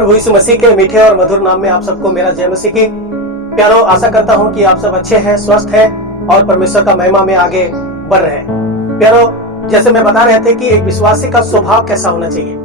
प्रभु यीशु मसीह के मीठे और मधुर नाम में आप सबको मेरा जय मसीह की। प्यारो, आशा करता हूं कि आप सब अच्छे हैं, स्वस्थ हैं और परमेश्वर का महिमा में आगे बढ़ रहे हैं। प्यारो, जैसे मैं बता रहे थे कि एक विश्वासी का स्वभाव कैसा होना चाहिए,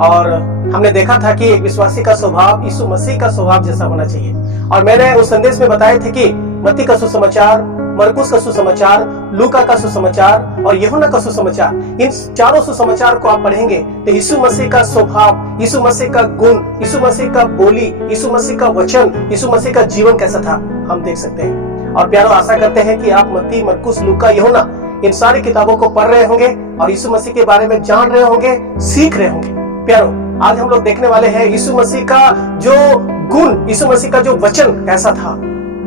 और हमने देखा था कि एक विश्वासी का स्वभाव यीशु मसीह का स्वभाव जैसा होना चाहिए। और मैंने उस संदेश में बताए थे कि मत्ती का सुसमाचार, मरकुस का सुसमाचार, लूका का सुसमाचार और यूहन्ना का सुसमाचार, इन चारों सुसमाचार को आप पढ़ेंगे तो यीशु मसीह का स्वभाव, यीशु मसीह का गुण, यीशु मसीह का बोली, यीशु मसीह का वचन, यीशु मसीह का जीवन कैसा था हम देख सकते हैं। और प्यारो, आशा करते हैं कि आप मत्ती, मरकुस, लूका, यूहन्ना इन सारी किताबों को पढ़ रहे होंगे और यीशु मसीह के बारे में जान रहे होंगे, सीख रहे होंगे। प्यारो, आज हम लोग देखने वाले हैं यीशु मसीह का जो गुण, यीशु मसीह का जो वचन कैसा था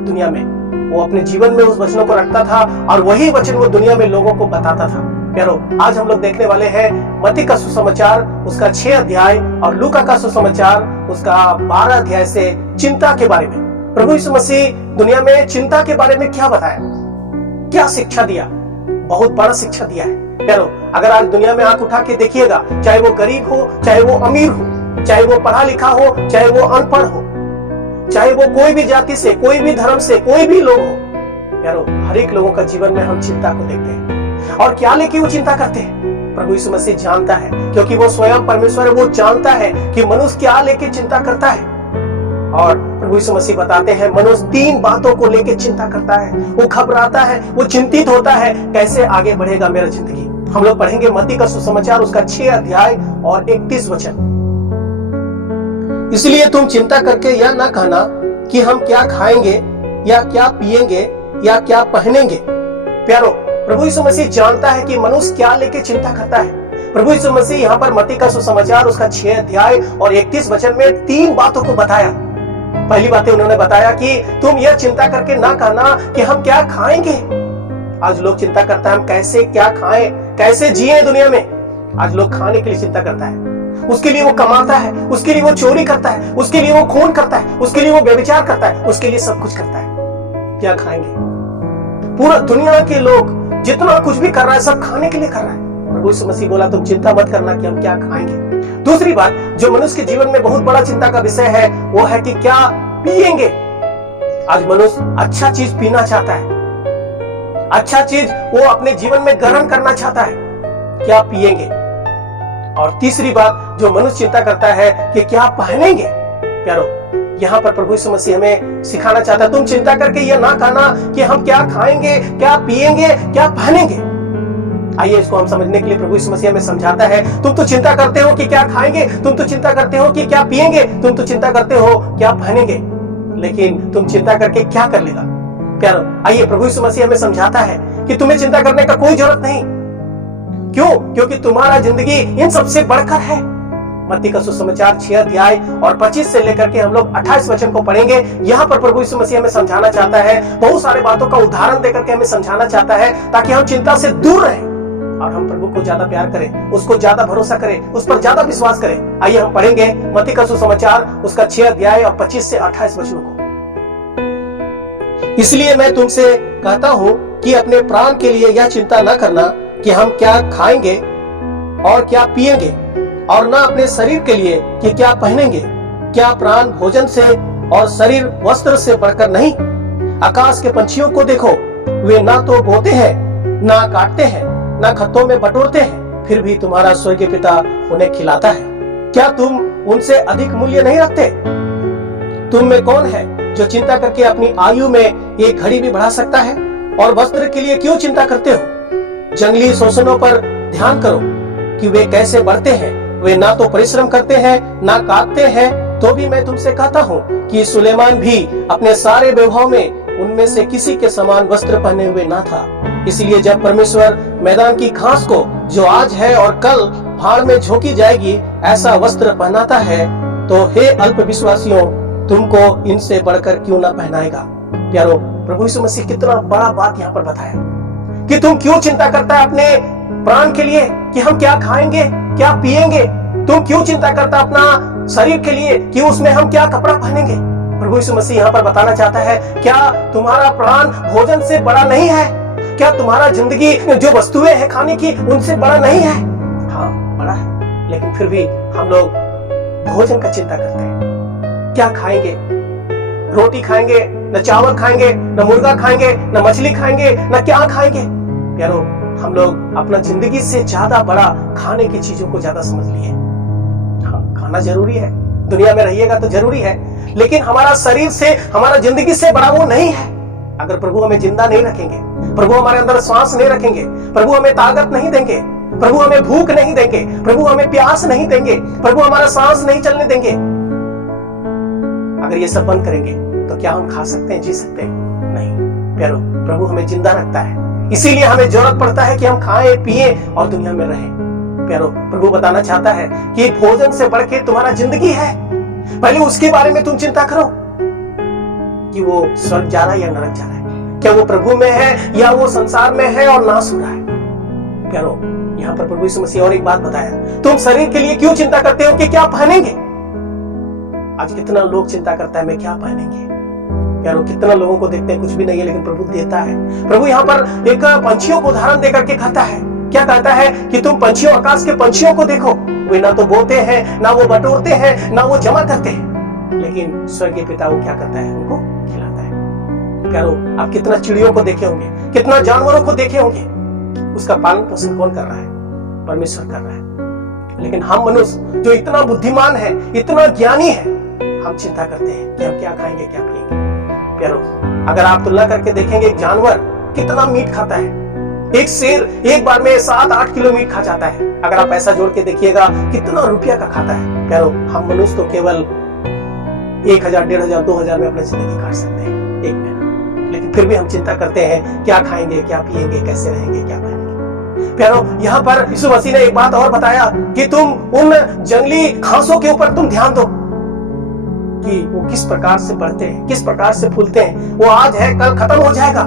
दुनिया में। वो अपने जीवन में उस वचनों को रखता था और वही वचन वो दुनिया में लोगों को बताता था। प्यारो, आज हम लोग देखने वाले हैं मत्ती का सुसमाचार, उसका 6 अध्याय और लूका का सुसमाचार, उसका 12 अध्याय से चिंता के बारे में। प्रभु यीशु मसीह दुनिया में चिंता के बारे में क्या बताया, क्या शिक्षा दिया, बहुत बड़ा शिक्षा दिया है। प्यारो, अगर आज दुनिया में आंख उठा के देखिएगा, चाहे वो गरीब हो, चाहे वो अमीर हो, चाहे वो पढ़ा लिखा हो, चाहे वो अनपढ़ हो, चाहे वो कोई भी जाति से, कोई भी धर्म से, कोई भी लोग हो, प्यारो, हर एक लोगों का जीवन में हम चिंता को देखते हैं। और क्या लेके वो चिंता करते हैं? प्रभु यीशु मसीह जानता है, क्योंकि वो स्वयं परमेश्वर है। वो जानता है कि मनुष्य क्या लेके चिंता करता है। और प्रभु यीशु मसीह बताते हैं, मनुष्य 3 बातों को लेके चिंता करता है। वो घबराता है, वो चिंतित होता है, कैसे आगे बढ़ेगा मेरा जिंदगी। हम लोग पढ़ेंगे मत्ती का सुसमाचार, उसका 6 अध्याय और 31 वचन। इसलिए तुम चिंता करके यह ना कहना कि हम क्या खाएंगे या क्या पिएंगे या क्या पहनेंगे। प्यारो, प्रभु यीशु मसीह जानता है कि मनुष्य क्या लेके चिंता करता है। प्रभु यीशु मसीह यहाँ पर मत्ती का सुसमाचार, उसका 6 अध्याय और 31 वचन में 3 बातों को बताया। पहली बातें उन्होंने बताया कि तुम यह चिंता करके ना कहना कि हम क्या खाएंगे। आज लोग चिंता करता है हम कैसे क्या खाएं, कैसे जिए दुनिया में। आज लोग खाने के लिए चिंता करता है, उसके लिए वो कमाता है, उसके लिए वो चोरी करता है, उसके लिए वो खून करता है, उसके लिए वो व्यभिचार करता है, उसके लिए सब कुछ करता है। क्या खाएंगे? पूरा दुनिया के लोग जितना कुछ भी कर रहा है सब खाने के लिए कर रहा है। प्रभु यीशु मसीह बोला तुम चिंता मत करना कि हम क्या खाएंगे। दूसरी बात जो मनुष्य के जीवन में बहुत बड़ा चिंता का विषय है, वो है कि क्या पिएंगे। आज मनुष्य अच्छा चीज पीना चाहता है, अच्छा चीज वो अपने जीवन में ग्रहण करना चाहता है। क्या पिएंगे। और तीसरी बात जो मनुष्य चिंता करता है कि क्या पहनेंगे। प्यारो, यहाँ पर प्रभु यीशु मसीह हमें सिखाना चाहता है, तुम चिंता करके यह ना कहना कि हम क्या खाएंगे, क्या पिएंगे, क्या पहनेंगे। आइए इसको हम समझने के लिए प्रभु यीशु मसीह हमें समझाता है। तुम तो चिंता करते हो कि क्या खाएंगे, तुम तो चिंता करते हो कि क्या पिएंगे, तुम तो चिंता करते हो क्या पहनेंगे, लेकिन तुम चिंता करके क्या कर लेगा। प्यारो, आइए प्रभु यीशु मसीह हमें समझाता है कि तुम्हें चिंता करने का कोई जरूरत नहीं। क्यों? क्योंकि तुम्हारा जिंदगी इन सबसे बढ़कर है। मत्ती का सुसमाचार 6 अध्याय और 25 से लेकर के हम लोग 28 वचन को पढ़ेंगे। यहाँ पर प्रभु यीशु मसीह हमें समझाना चाहता है, बहुत सारे बातों का उदाहरण देकर के हमें समझाना चाहता है, ताकि हम चिंता से दूर रहें और हम प्रभु को ज्यादा प्यार करें, उसको ज्यादा भरोसा करें, उस पर ज्यादा विश्वास करें। आइए हम पढ़ेंगे मत्ती का सुसमाचार, उसका 6 अध्याय और 25 से 28 वचनों को। इसलिए मैं तुमसे कहता हूँ कि अपने प्राण के लिए यह चिंता न करना कि हम क्या खाएंगे और क्या पिएंगे, और ना अपने शरीर के लिए कि क्या पहनेंगे। क्या प्राण भोजन से और शरीर वस्त्र से बढ़कर नहीं। आकाश के पंछियों को देखो, वे ना तो बोते हैं, ना काटते हैं, ना खत्तों में बटोरते हैं, फिर भी तुम्हारा स्वर्गीय पिता उन्हें खिलाता है। क्या तुम उनसे अधिक मूल्य नहीं रखते? तुम में कौन है जो चिंता करके अपनी आयु में एक घड़ी भी बढ़ा सकता है? और वस्त्र के लिए क्यों चिंता करते हो? जंगली शोषणों पर ध्यान करो कि वे कैसे बढ़ते हैं। वे ना तो परिश्रम करते हैं, ना काटते हैं, तो भी मैं तुमसे कहता हूँ कि सुलेमान भी अपने सारे वैभव में उनमें से किसी के समान वस्त्र पहने हुए ना था। इसलिए जब परमेश्वर मैदान की घास को, जो आज है और कल भाड़ में झोंकी जाएगी, ऐसा वस्त्र पहनाता है, तो हे अल्प विश्वासियों, तुमको इनसे बढ़कर क्यों ना पहनाएगा। प्यारो, प्रभु यीशु मसीह कितना बड़ा बात यहाँ पर बताया कि तुम क्यों चिंता करता है अपने प्राण के लिए कि हम क्या खाएंगे, क्या पिएंगे। तुम क्यों चिंता करता अपना शरीर के लिए कि उसमें हम क्या कपड़ा पहनेंगे। प्रभु यीशु मसीह यहाँ पर बताना चाहता है, क्या तुम्हारा प्राण भोजन से बड़ा नहीं है? क्या तुम्हारा जिंदगी जो वस्तुएं हैं खाने की उनसे बड़ा नहीं है? हाँ, बड़ा है, लेकिन फिर भी हम लोग भोजन का चिंता करते हैं। क्या खाएंगे? रोटी खाएंगे, न चावल खाएंगे, न मुर्गा खाएंगे, न मछली खाएंगे, न क्या खाएंगे। प्यारो, हम लोग अपना जिंदगी से ज्यादा बड़ा खाने की चीजों को ज्यादा समझ लिए। हाँ, खाना जरूरी है, दुनिया में रहिएगा तो जरूरी है, लेकिन हमारा शरीर से, हमारा जिंदगी से बड़ा वो नहीं है। अगर प्रभु हमें जिंदा नहीं रखेंगे, प्रभु हमारे अंदर श्वास नहीं रखेंगे, प्रभु हमें ताकत नहीं देंगे, प्रभु हमें भूख नहीं देंगे, प्रभु हमें प्यास नहीं देंगे, प्रभु हमारा सांस नहीं चलने देंगे, अगर ये सब बंद करेंगे तो क्या हम खा सकते हैं, जी सकते हैं? नहीं। प्यारो, प्रभु हमें जिंदा रखता है, इसीलिए हमें जरूरत पड़ता है कि हम खाएं पिए और दुनिया में रहें। प्यारो, प्रभु बताना चाहता है कि भोजन से बढ़ के तुम्हारा जिंदगी है। पहले उसके बारे में तुम चिंता करो कि वो स्वर्ग जा रहा है या नरक जा रहा है, क्या वो प्रभु में है या वो संसार में है और नाश हो रहा है। प्यारो, यहाँ पर प्रभु यीशु मसीह और एक बात बताया, तुम शरीर के लिए क्यों चिंता करते हो कि क्या पहनेंगे। आज कितना लोग चिंता करता है, मैं क्या पहनेंगे। प्यारो, कितना लोगों को देखते हैं कुछ भी नहीं है, लेकिन प्रभु देता है। प्रभु यहाँ पर एक पंछियों को उदाहरण देकर के कहता है, क्या कहता है कि तुम पंछियों, आकाश के पंछियों को देखो, वे ना तो बोते हैं, ना वो बटोरते हैं, ना वो जमा करते हैं, लेकिन स्वर्गीय पिता वो क्या करता है, उनको खिलाता है। प्यारो, आप कितना चिड़ियों को देखे होंगे, कितना जानवरों को देखे होंगे, उसका पालन पोषण कौन कर रहा है? परमेश्वर कर रहा है। लेकिन हम मनुष्य जो इतना बुद्धिमान है, इतना ज्ञानी है, हम चिंता करते हैं कि हम क्या खाएंगे, क्या पिएंगे। प्यारो, अगर आप तुलना करके देखेंगे, एक जानवर कितना मीट खाता है, एक शेर एक बार में 7-8 किलो मीट खा जाता है। अगर आप पैसा जोड़ के देखिएगा कितना रुपया का खाता है। प्यारो, हम मनुष्य तो केवल 1000, 1500, 2000 में अपनी जिंदगी काट सकते हैं, एक महीना, लेकिन फिर भी हम चिंता करते हैं क्या खाएंगे, क्या पिएंगे, कैसे रहेंगे, क्या पहनेंगे। प्यारो, यहाँ पर यीशु मसीह ने एक बात और बताया कि तुम उन जंगली घासों के ऊपर तुम ध्यान दो कि वो किस प्रकार से बढ़ते हैं, किस प्रकार से फूलते हैं। वो आज है, कल खत्म हो जाएगा।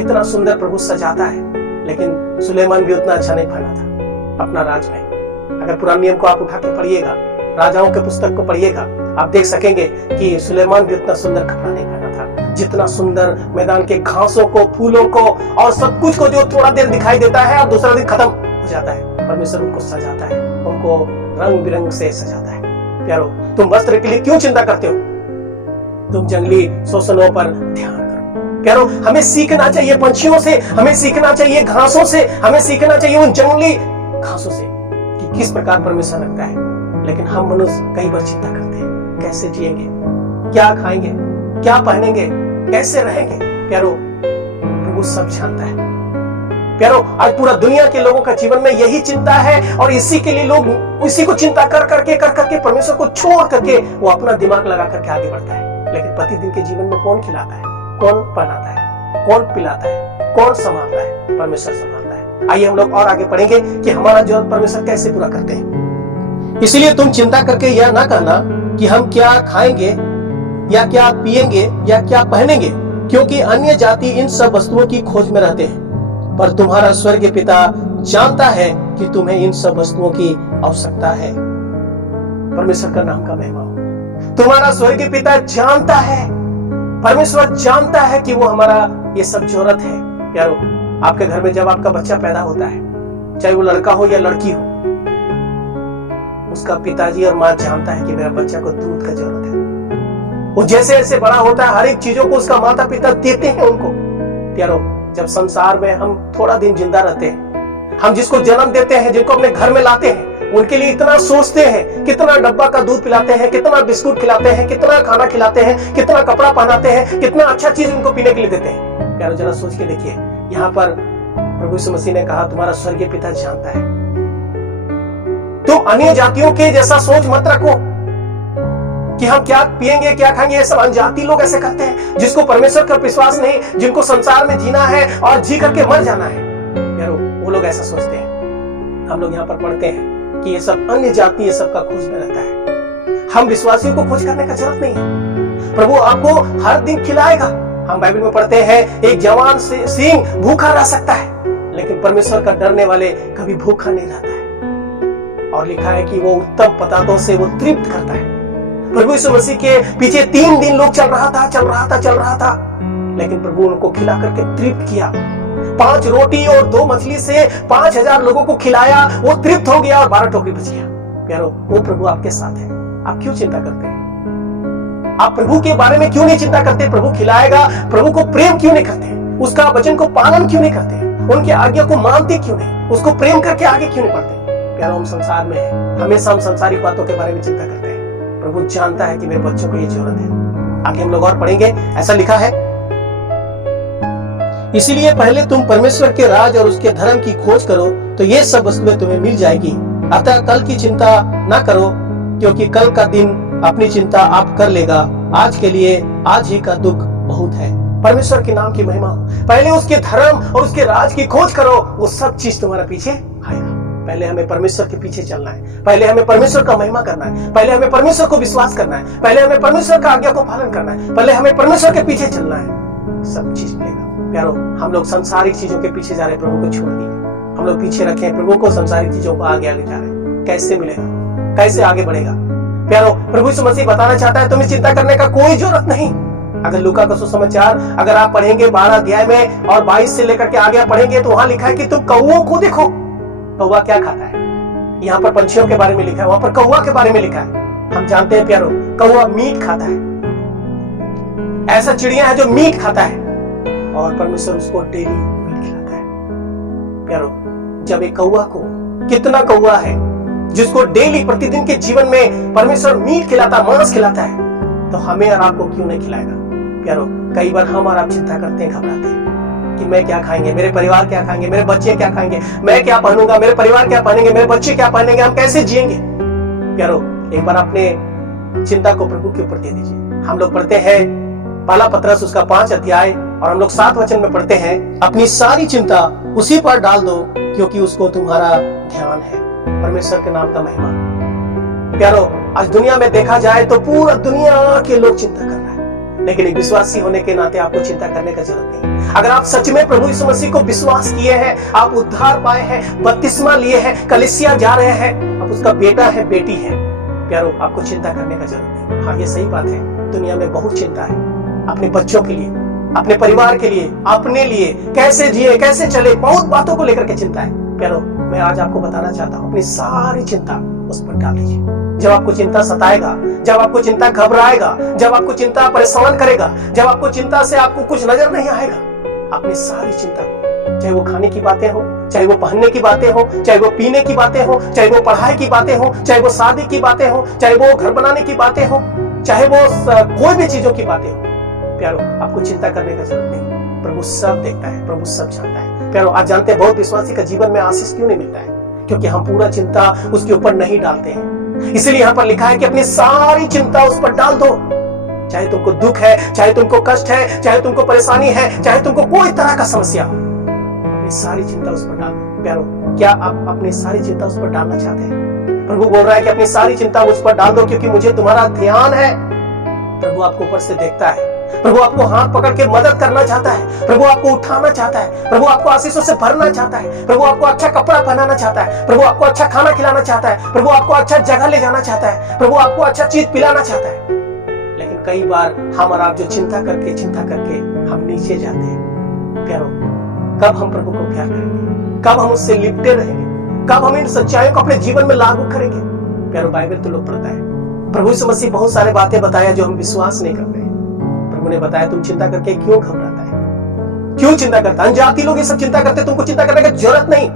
इतना सुंदर प्रभु सजाता है, लेकिन सुलेमान भी उतना अच्छा नहीं बना था अपना राज में। अगर पुराने नियम को आप उठा के पढ़िएगा, राजाओं के पुस्तक को पढ़िएगा, आप देख सकेंगे कि सुलेमान भी उतना सुंदर कपड़ा नहीं पहना था, जितना सुंदर मैदान के घासों को, फूलों को और सब कुछ को जो थोड़ा देर दिखाई देता है और दूसरा दिन खत्म हो जाता है। परमेश्वर उनको सजाता है, उनको रंग बिरंग से सजाता है। प्यारो, तुम वस्त्र के लिए क्यों चिंता करते हो? तुम जंगली शोषणों पर ध्यान करो। प्यारो, हमें सीखना चाहिए पंछियों से, हमें सीखना चाहिए घासों से, हमें सीखना चाहिए उन जंगली घासों से कि किस प्रकार परमेश्वर रखता है। लेकिन हम मनुष्य कई बार चिंता करते हैं, कैसे जिएंगे, क्या खाएंगे, क्या पहनेंगे, कैसे रहेंगे। प्यारो, प्रभु सब जानता है। प्यारो, आज पूरा दुनिया के लोगों का जीवन में यही चिंता है और इसी के लिए लोग इसी को चिंता कर करके परमेश्वर को छोड़ करके वो अपना दिमाग लगा करके आगे बढ़ता है। लेकिन प्रतिदिन के जीवन में कौन खिलाता है, कौन पहनाता है, कौन पिलाता है, कौन संभालता है? परमेश्वर संभालता है। आइए हम लोग और आगे पढ़ेंगे कि हमारा जरूरत परमेश्वर कैसे पूरा करते हैं। इसलिए तुम चिंता करके यह ना कहना कि हम क्या खाएंगे या क्या पिएंगे या क्या पहनेंगे, क्योंकि अन्य जाति इन सब वस्तुओं की खोज में रहते हैं, पर तुम्हारा स्वर्गीय पिता जानता है कि तुम्हें इन सब वस्तुओं की आवश्यकता है। परमेश्वर का नाम का महिमा हो। तुम्हारा स्वर्गीय पिता जानता है, परमेश्वर जानता है कि वो हमारा ये सब जरूरत है। प्यारो, आपके घर में जब आपका बच्चा पैदा होता है, चाहे वो लड़का हो या लड़की हो, उसका पिताजी और माँ जानता है कि मेरा बच्चा को दूध का जरूरत है। वो जैसे जैसे बड़ा होता है, हर एक चीजों को उसका माता पिता देते हैं उनको। प्यारो, जब संसार में हम थोड़ा दिन जिंदा रहते हैं, हम जिसको जन्म देते हैं, जिनको अपने घर में लाते हैं, उनके लिए इतना सोचते हैं, कितना डब्बा का दूध पिलाते हैं, कितना बिस्कुट खिलाते हैं, कितना खाना खिलाते हैं, कितना कपड़ा पहनाते हैं, कितना अच्छा चीज उनको पीने के लिए देते हैं। प्यारो, जरा सोच के देखिए, यहाँ पर प्रभु यीशु मसीह ने कहा तुम्हारा स्वर्गीय पिता जानता है। तुम अन्य जातियों के जैसा सोच मत रखो कि हम क्या पिएंगे, क्या खाएंगे। ये सब अनजाति लोग ऐसे करते हैं, जिसको परमेश्वर का विश्वास नहीं, जिनको संसार में जीना है और जी करके मर जाना है। यारो, वो लोग ऐसा सोचते हैं। हम लोग यहाँ पर पढ़ते हैं कि ये सब अन्य जाति ये सब का खोज में रहता है। हम विश्वासियों को खोज करने का जरूरत नहीं है। प्रभु आपको हर दिन खिलाएगा। हम बाइबल में पढ़ते हैं एक जवान सिंह भूखा रह सकता है, लेकिन परमेश्वर का डरने वाले कभी भूखा नहीं रहता है। और लिखा है कि वो उत्तम पदार्थों से वो तृप्त करता है। प्रभु यीशु मसीह के पीछे 3 दिन लोग चल रहा था, लेकिन प्रभु उनको खिला करके तृप्त किया। 5 रोटी और 2 मछली से 5000 लोगों को खिलाया, वो तृप्त हो गया और 12 टोकरी बच गया। प्यारो, वो प्रभु आपके साथ है। आप क्यों चिंता करते हैं? आप प्रभु के बारे में क्यों नहीं चिंता करते? प्रभु खिलाएगा, प्रभु को प्रेम क्यों नहीं करते? उसका वचन को पालन क्यों नहीं करते? उनकी आज्ञा को मानते क्यों नहीं? उसको प्रेम करके आगे क्यों नहीं बढ़ते? प्यारो, हम संसार में हैं, हमेशा हम संसारिक बातों के बारे में चिंता करते हैं। प्रभु जानता है कि मेरे बच्चों को ये जरूरत है। आगे हम लोग और पढ़ेंगे, ऐसा लिखा है, इसीलिए पहले तुम परमेश्वर के राज और उसके धर्म की खोज करो तो ये सब वस्तुएं तुम्हें मिल जाएगी। अतः कल की चिंता न करो, क्योंकि कल का दिन अपनी चिंता आप कर लेगा। आज के लिए आज ही का दुख बहुत है। परमेश्वर के नाम की महिमा हो। पहले उसके धर्म और उसके राज की खोज करो, वो सब चीज तुम्हारा पीछे आएगा। पहले हमें परमेश्वर के पीछे चलना है, पहले हमें परमेश्वर का महिमा करना है, पहले हमें परमेश्वर को विश्वास करना है, पहले हमें परमेश्वर का आज्ञा को पालन करना है, पहले हमें परमेश्वर के पीछे चलना है, सब चीज मिलेगा। प्यारो, हम लोग सांसारिक चीजों के पीछे जा रहे, प्रभु को छोड़ दिए। हम लोग पीछे रखे प्रभु को, संसारिक चीजों को आगे आगे जा रहे। कैसे मिलेगा? कैसे आगे बढ़ेगा? प्यारो, प्रभु यीशु मसीह बताना चाहता है तुम्हें चिंता करने का कोई जरूरत नहीं। अगर लूका का सुसमाचार अगर आप पढ़ेंगे 12 अध्याय में और 22 से लेकर के आगे पढ़ेंगे तो वहां लिखा है कि तुम कौओं को देखो, कौवा क्या खाता है। यहाँ पर पंछियों के बारे में लिखा है, वहां पर कौवा के बारे में लिखा है। हम जानते हैं प्यारो, कौवा मीट खाता है। ऐसा चिड़िया है जो मीट खाता है और परमेश्वर उसको डेली मीट खिलाता है। प्यारो, जब एक कौवा को, कितना कौवा है जिसको डेली प्रतिदिन के जीवन में परमेश्वर मीट खिलाता, मांस खिलाता है, तो हमें और आपको क्यों नहीं खिलाएगा? प्यारो, कई बार हम और आप चिंता करते हैं, घबराते हैं कि मैं क्या खाएंगे, मेरे परिवार क्या खाएंगे, मेरे बच्चे क्या खाएंगे, मैं क्या पहनूंगा, मेरे परिवार क्या पहनेंगे, मेरे बच्चे क्या पहनेंगे, हम कैसे जिएंगे। प्यारो, एक बार अपने चिंता को प्रभु के ऊपर दे दीजिए। हम लोग पढ़ते हैं पहला पतरस उसका 5 अध्याय और हम लोग 7 वचन में पढ़ते हैं, अपनी सारी चिंता उसी पर डाल दो क्योंकि उसको तुम्हारा ध्यान है। परमेश्वर के नाम का महिमा। प्यारो, आज दुनिया में देखा जाए तो पूरा दुनिया के लोग चिंता कर रहा है, लेकिन एक विश्वासी होने के नाते आपको चिंता करने की जरूरत नहीं। अगर आप सच में प्रभु यीशु मसीह को विश्वास किए हैं, आप उद्धार पाए हैं, बपतिस्मा लिए हैं, कलीसिया जा रहे हैं, आप उसका बेटा है, बेटी है, प्यारो, आपको चिंता करने की जरूरत नहीं। हाँ, ये सही बात है, दुनिया में बहुत चिंता है अपने बच्चों के लिए, अपने परिवार के लिए, अपने लिए, कैसे जिए, कैसे चले, बहुत बातों को लेकर के चिंता है। प्यारो, मैं आज आपको बताना चाहता हूँ, अपनी सारी चिंता उस पर डाल दीजिए। जब आपको चिंता सताएगा, जब आपको चिंता घबराएगा, जब आपको चिंता परेशान करेगा, जब आपको चिंता से आपको कुछ नजर नहीं आएगा, अपनी सारी चिंता को, चाहे वो खाने की बातें हो, चाहे वो पहनने की बातें हो, चाहे वो पीने की बातें हो, चाहे वो पढ़ाई की बातें हो, चाहे वो शादी की बातें हो, चाहे वो घर बनाने की बातें हो, चाहे वो कोई भी चीजों की बातें हो, प्यारो, आपको चिंता करने की जरूरत नहीं। प्रभु सब देखता है, प्रभु सब जानता है। प्यारो, आज जानते हैं बहुत विश्वासी का जीवन में आशीष क्यों नहीं मिलता है? क्योंकि हम पूरा चिंता उसके ऊपर नहीं डालते हैं। इसीलिए यहाँ पर लिखा है कि अपनी सारी चिंता उस पर डाल दो। चाहे तुमको दुख है, चाहे तुमको कष्ट है, चाहे तुमको परेशानी है, चाहे तुमको कोई तरह का समस्या हो, अपनी सारी चिंता उस पर डाल दो। प्यारो, क्या आप अपनी सारी चिंता उस पर डालना चाहते हैं? प्रभु बोल रहा है कि अपनी सारी चिंता मुझ पर डाल दो क्योंकि मुझे तुम्हारा ध्यान है। प्रभु आपको ऊपर से देखता है, प्रभु आपको हाथ पकड़ के मदद करना चाहता है, प्रभु आपको उठाना चाहता है, प्रभु आपको आशीषों से भरना चाहता है, प्रभु आपको अच्छा कपड़ा पहनाना चाहता है, प्रभु आपको अच्छा खाना खिलाना चाहता है, प्रभु आपको अच्छा जगह ले जाना चाहता है, प्रभु आपको अच्छा चीज पिलाना चाहता है। लेकिन कई बार हम और आप जो चिंता करके हम नीचे जाते हैं। प्यारो, कब हम प्रभु को प्यार करेंगे? कब हम उससे लिपटे रहेंगे? कब हम इन सच्चाइयों को अपने जीवन में लागू करेंगे? प्यारो, बाइबल तो लोग पढ़ता है, प्रभु यीशु मसीह बहुत सारे बातें बताया जो हम विश्वास नहीं करते। प्रभु ने बताया तुम चिंता करके क्यों घबराता है, क्यों चिंता करता? अनजाति लोग ये सब चिंता करते, तुमको चिंता करने की जरूरत नहीं।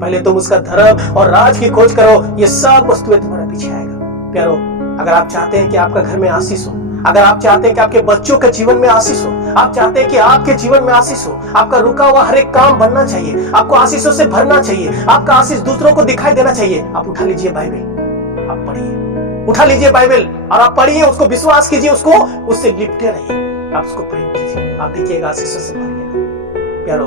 पहले तुम उसका धर्म और राज की खोज करो, ये सब वस्तुएं तुम्हारे पीछे आएगा। प्यारो, अगर आप चाहते हैं कि आपका घर में आशीष हो, अगर आप चाहते हैं कि आपके बच्चों के जीवन में आशीष हो, आप चाहते हैं कि आपके जीवन में आशीष हो, आपका रुका हुआ हर एक काम बनना चाहिए, आपको आशीषों से भरना चाहिए, आपका आशीष दूसरों को दिखाई देना चाहिए, आप उठा लीजिए बाइबल, आप पढ़िए, उठा लीजिए बाइबल और आप पढ़िए, उसको विश्वास कीजिए, उसको उससे लिपटे रहिए, आप उसको प्रेम कीजिए, आप देखिएगा आशीषों से भरिएगा। प्यारो,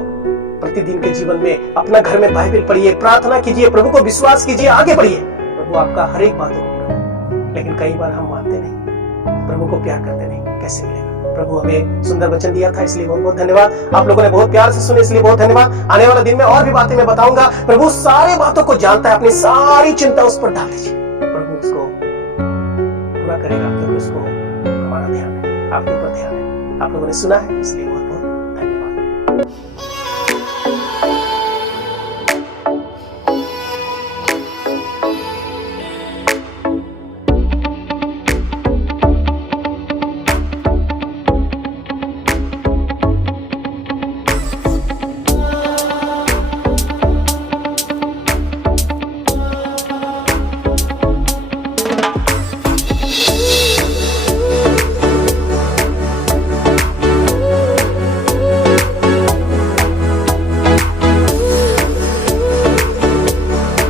प्रतिदिन के जीवन में अपना घर में बाइबल पढ़िए, प्रार्थना कीजिए, प्रभु को विश्वास कीजिए, आगे बढ़िए, प्रभु आपका हर एक बातों को। लेकिन कई बार हम मानते नहीं, प्रभु को प्यार करते नहीं, कैसे मिलेगा? प्रभु हमें सुंदर वचन दिया था, इसलिए बहुत बहुत धन्यवाद। आप लोगों ने बहुत प्यार से सुने, इसलिए बहुत धन्यवाद। आने वाला दिन में और भी बातें मैं बताऊंगा। प्रभु सारी बातों को जानता है, अपनी सारी चिंता उस पर डाल दीजिए, प्रभु उसको पूरा करेगा, क्योंकि उसको हमारा ध्यान है, आपके ऊपर ध्यान है। आप लोगों ने सुना है, इसलिए बहुत बहुत धन्यवाद।